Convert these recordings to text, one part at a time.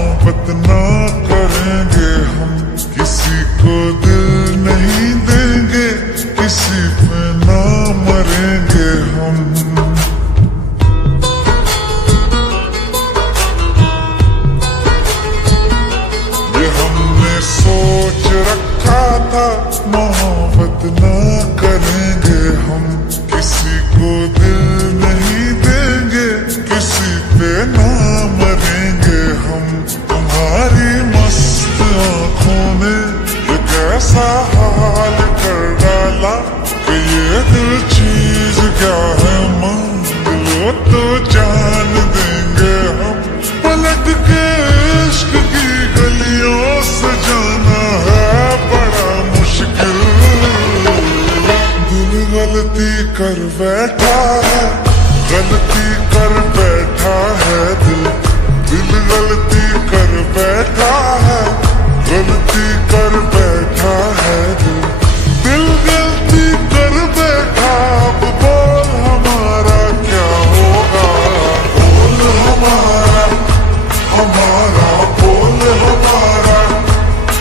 मोहब्बत ना करेंगे हम, किसी को दिल नहीं देंगे, किसी पे ना मरेंगे हम। ये हमने सोच रखा था, मोहब्बत ना करेंगे हम, किसी को दिल नहीं देंगे, किसी पे ना मरेंगे हम। तुम्हारी मस्त आंखों ने ये कैसा हाल कर डाला कि ये दिल चीज क्या है, मांग लो तो जान देंगे हम। पलट के इश्क की गलियों से जाना है बड़ा मुश्किल। दिल गलती कर बैठा है, गलती कर बैठा है दिल। दिल गलती कर बैठा है, गलती कर बैठा है दिल। दिल गलती कर बैठा, अब बोल हमारा क्या होगा। बोल हमारा, हमारा बोल हमारा,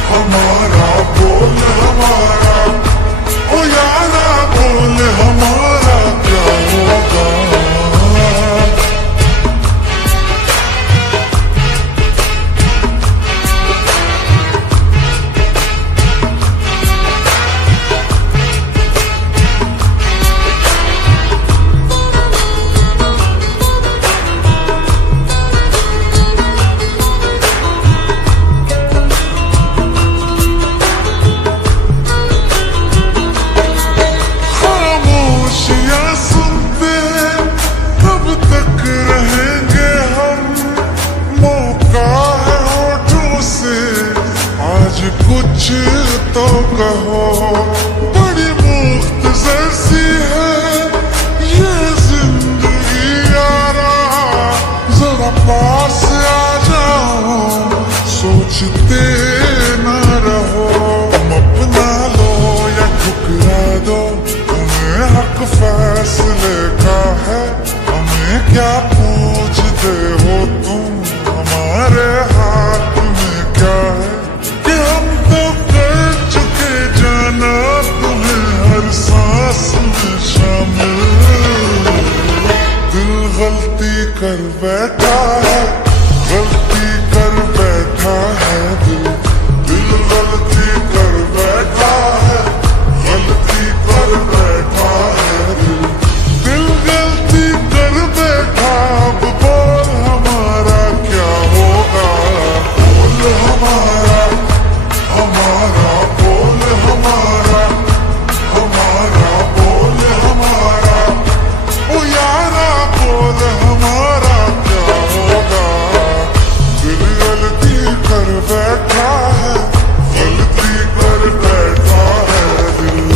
हमारा बोल हमारा, ओ यारा बोल हमारा क्या होगा। कुछ तो कहो, बड़ी मुख्तसर सी है ये जिंदगी यारा। जरा पास आ जाओ, सोचते न रहो। तुम अपना लो या ठुकरा दो, तुम्हें हक फैसले का है। हमें क्या पूछते हो तुम, हमारे हाथ में क्या है। हम तो कर चुके जाना तुम्हें हर सांस में शामिल। दिल गलती कर बैठा है, गलती कर बैठा है दिल। दिल गलती कर बैठा है, गलती कर बैठा है दिल। दिल गलती कर बैठा, अब बोल हमारा क्या होगा। बोल हमारा, हमारा बोल हमारा, हमारा बोल हमारा, ओ यारा बोल हमारा क्या होगा। दिल गलती कर बैठा है, गलती कर बैठा है दिल।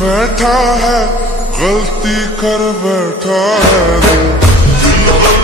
बैठा है, गलती कर बैठा है दिल।